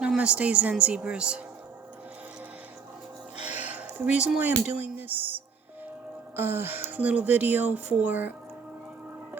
Namaste, Zen Zebras. The reason why I'm doing this little video for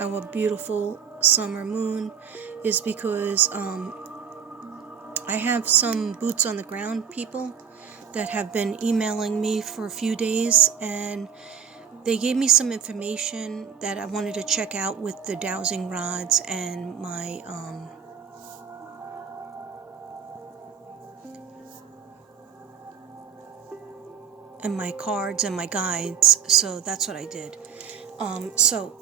our beautiful summer moon is because I have some boots on the ground people that have been emailing me for a few days, and they gave me some information that I wanted to check out with the dowsing rods and my cards and my guides. So that's what I did. So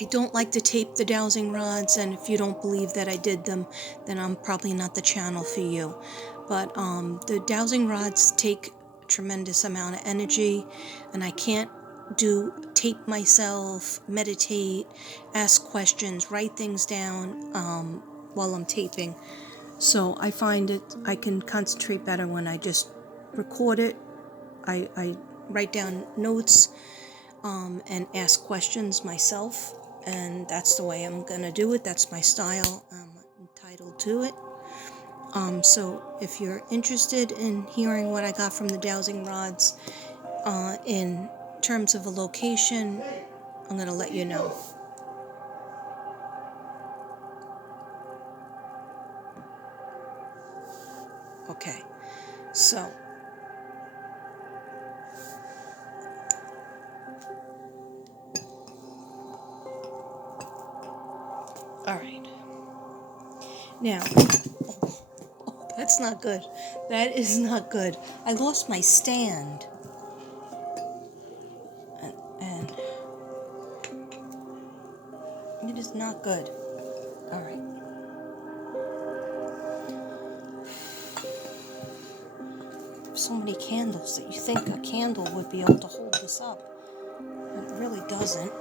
I don't like to tape the dowsing rods, and if you don't believe that I did them, then I'm probably not the channel for you. But the dowsing rods take a tremendous amount of energy, and I can't tape myself, meditate, ask questions, write things down while I'm taping. So I find I can concentrate better when I just record it. I write down notes and ask questions myself, and that's the way I'm gonna do it. That's my style. I'm entitled to it. So if you're interested in hearing what I got from the dowsing rods in terms of a location, I'm gonna let you know. Okay, so all right. Now, that's not good. That is not good. I lost my stand. And it is not good. All right. So many candles that you think a candle would be able to hold this up. It really doesn't.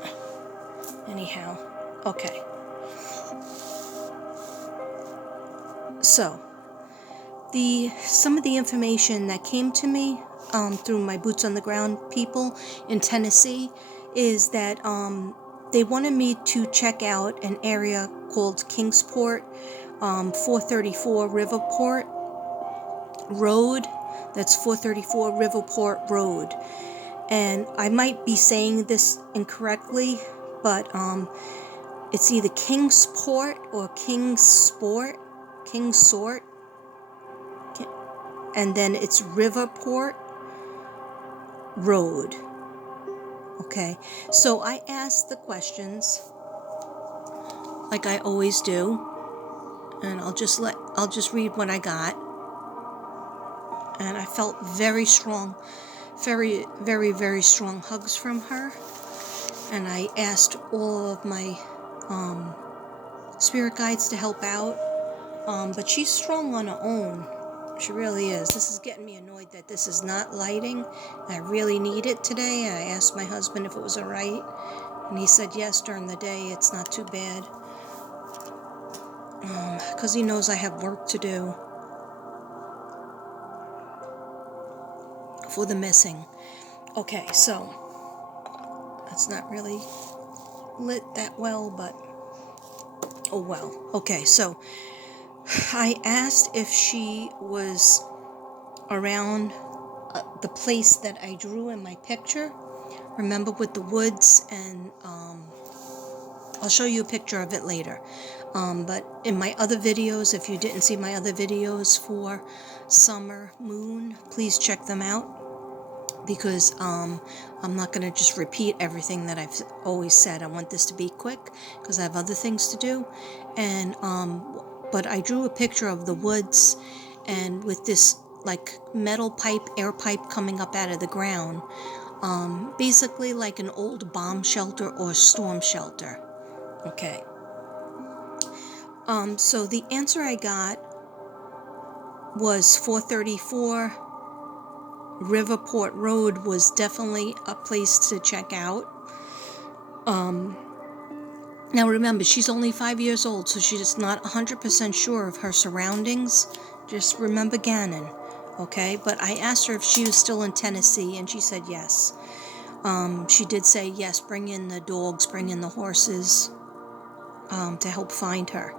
Anyhow, okay. So, some of the information that came to me through my boots on the ground people in Tennessee is that they wanted me to check out an area called KINGSPORT, 434 Riverport Road. That's 434 Riverport Road. And I might be saying this incorrectly, but it's either KINGSPORT or KINGSPORT, and then it's Riverport Road. Okay, so I asked the questions like I always do, and I'll just read what I got. And I felt very strong, very, very, very strong hugs from her. And I asked all of my spirit guides to help out. But she's strong on her own. She really is. This is getting me annoyed that this is not lighting. I really need it today. I asked my husband if it was alright, and he said yes during the day. It's not too bad. Because he knows I have work to do for the missing. Okay, so that's not really lit that well, but oh well. Okay, so I asked if she was around the place that I drew in my picture. Remember, with the woods, and I'll show you a picture of it later. But in my other videos, if you didn't see my other videos for summer moon, please check them out, because I'm not going to just repeat everything that I've always said. I want this to be quick because I have other things to do. And but I drew a picture of the woods, and with this like metal pipe, air pipe coming up out of the ground, basically like an old bomb shelter or storm shelter. Okay. So the answer I got was 434 Riverport Road was definitely a place to check out. Now remember, she's only 5 years old, so she's not 100% sure of her surroundings. Just remember Gannon, okay? But I asked her if she was still in Tennessee, and she said yes. She did say yes, bring in the dogs, bring in the horses to help find her.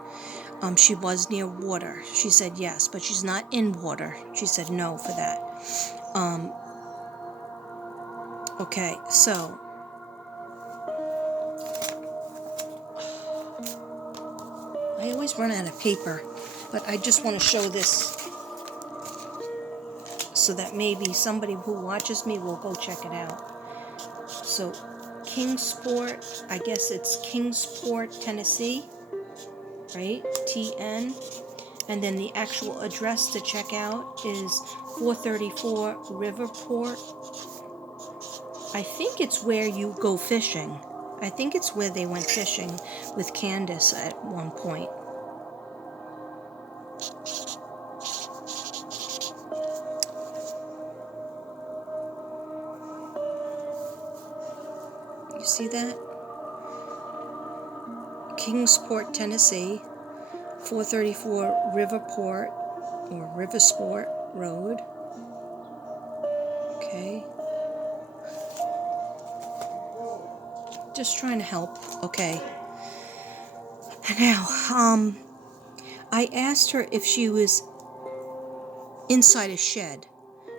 she was near water. She said yes, but she's not in water. She said no for that. Okay, so I always run out of paper, but I just want to show this so that maybe somebody who watches me will go check it out. So KINGSPORT, I guess it's KINGSPORT, Tennessee, right? TN. And then the actual address to check out is 434 Riverport. I think it's where you go fishing. I think it's where they went fishing with Candace at one point. You see that? KINGSPORT, Tennessee, 434 Riverport or Riversport Road. Okay. Just trying to help. Okay. Now, I asked her if she was inside a shed.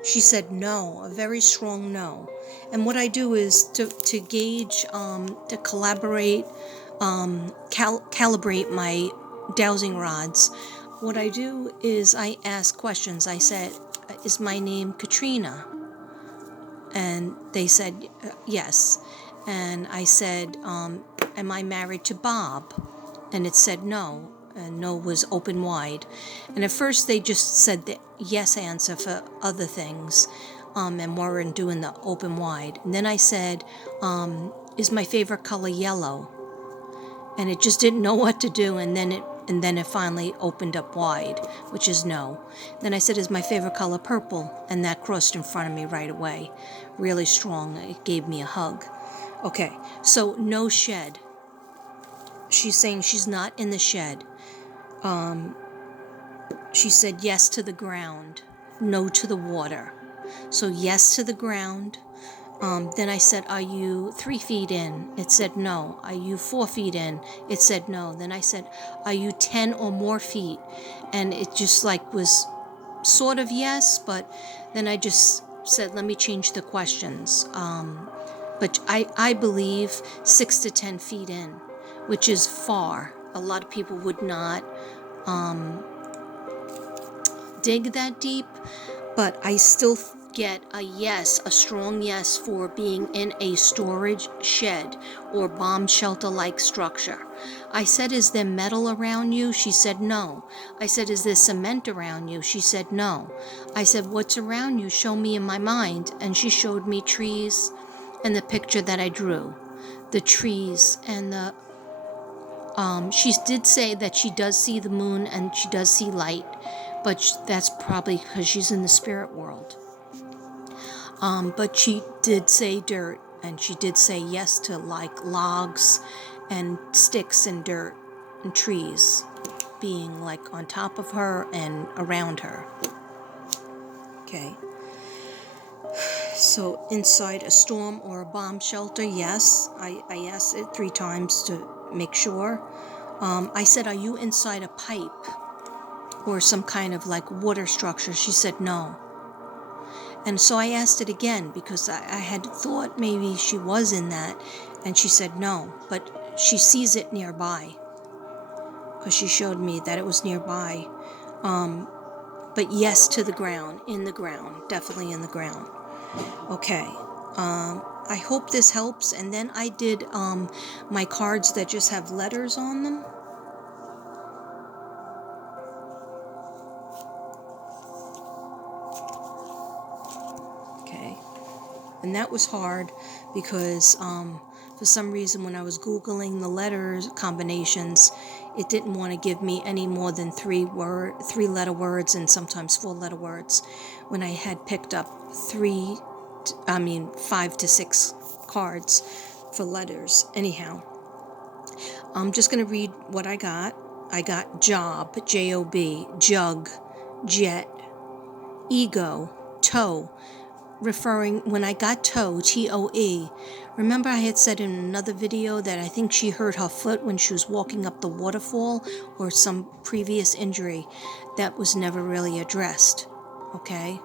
She said no, a very strong no. And what I do is to gauge, to calibrate my dowsing rods. What I do is I ask questions. I said, is my name Katrina? And they said yes. And I said, am I married to Bob? And it said no. And no was open wide. And at first they just said the yes answer for other things, and weren't doing the open wide. And then I said, is my favorite color yellow? And it just didn't know what to do. And then it finally opened up wide, which is no. Then I said, is my favorite color purple? And that crossed in front of me right away. Really strong. It gave me a hug. Okay, so no shed. She's saying she's not in the shed. She said yes to the ground, no to the water. So yes to the ground. Then I said, are you 3 feet in? It said no. Are you 4 feet in? It said no. Then I said, are you 10 or more feet? And it just was sort of yes, but then I just said, let me change the questions. But I believe 6 to 10 feet in, which is far. A lot of people would not dig that deep, but I still get a yes, a strong yes for being in a storage shed or bomb shelter-like structure. I said, is there metal around you? She said, no. I said, is there cement around you? She said, no. I said, what's around you? Show me in my mind. And she showed me trees and the picture that I drew. The trees and the... she did say that she does see the moon and she does see light, but that's probably because she's in the spirit world. But she did say dirt, and she did say yes to logs and sticks and dirt and trees being on top of her and around her. Okay. So inside a storm or a bomb shelter, yes. I asked it 3 times to make sure. I said, are you inside a pipe or some kind of water structure? She said no. And so I asked it again because I had thought maybe she was in that, and she said no, but she sees it nearby because she showed me that it was nearby. But yes to the ground, in the ground, definitely in the ground. Okay. I hope this helps. And then I did my cards that just have letters on them. Okay. And that was hard because for some reason when I was Googling the letters combinations, it didn't want to give me any more than 3-letter words and sometimes 4-letter words when I had picked up 5 to 6 cards for letters. Anyhow, I'm just going to read what I got. I got job, J-O-B, jug, jet, ego, toe, referring, when I got toe, T-O-E, remember I had said in another video that I think she hurt her foot when she was walking up the waterfall, or some previous injury that was never really addressed, okay?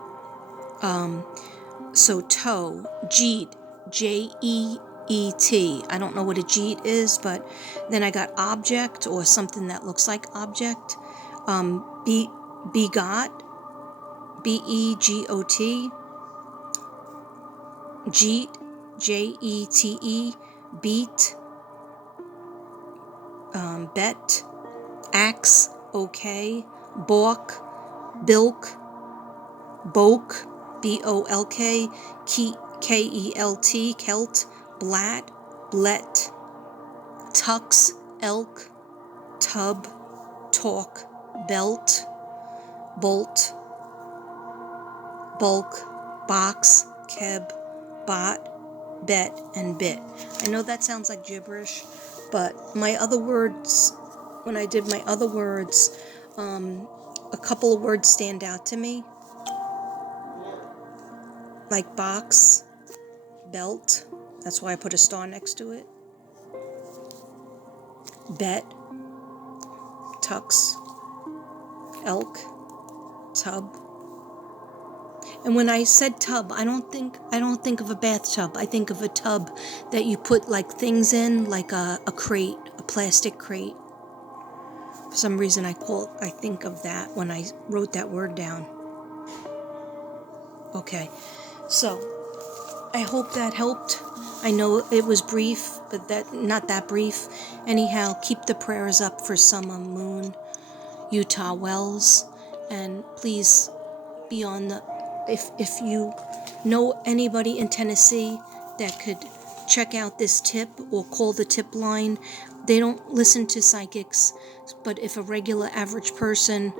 So toe, jeet, J-E-E-T. I don't know what a jeet is, but then I got object, or something that looks like object. Begot, B-E-G-O-T. Jeet, J-E-T-E. Beat, bet. Axe, okay. Balk, bilk. Boke, B-O-L-K. K-E-L-T, Kelt. Blat, blet. Tux, elk. Tub, talk. Belt, bolt. Bulk, box, keb, bot, bet, and bit. I know that sounds like gibberish, but my other words, when I did my other words, a couple of words stand out to me, like box, belt, that's why I put a star next to it, bet, tux, elk, tub. And when I said tub, I don't think of a bathtub. I think of a tub that you put like things in, like a crate, a plastic crate. For some reason I think of that when I wrote that word down. Okay, so I hope that helped. I know it was brief, but not that brief. Anyhow, keep the prayers up for Summer Moon, Utah Wells, and please be on the, if you know anybody in Tennessee that could check out this tip or call the tip line. They don't listen to psychics, but if a regular average person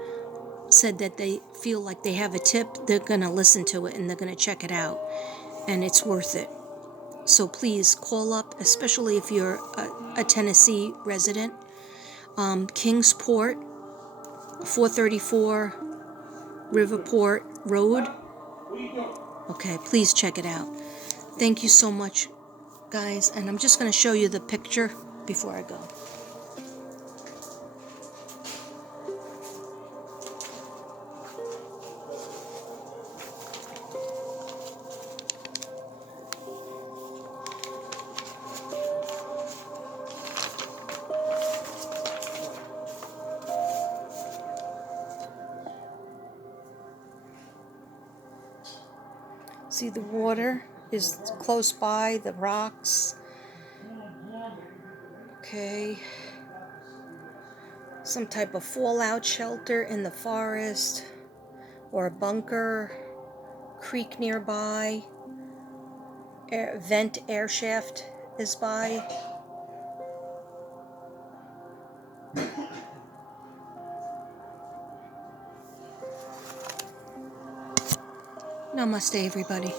said that they feel like they have a tip, they're going to listen to it and they're going to check it out, and it's worth it. So please call up, especially if you're a Tennessee resident. KINGSPORT, 434 Riverport Road. Okay, please check it out. Thank you so much, guys. And I'm just going to show you the picture before I go. See, the water is close by, the rocks. Okay. Some type of fallout shelter in the forest, or a bunker, creek nearby, air shaft is by. Namaste, everybody.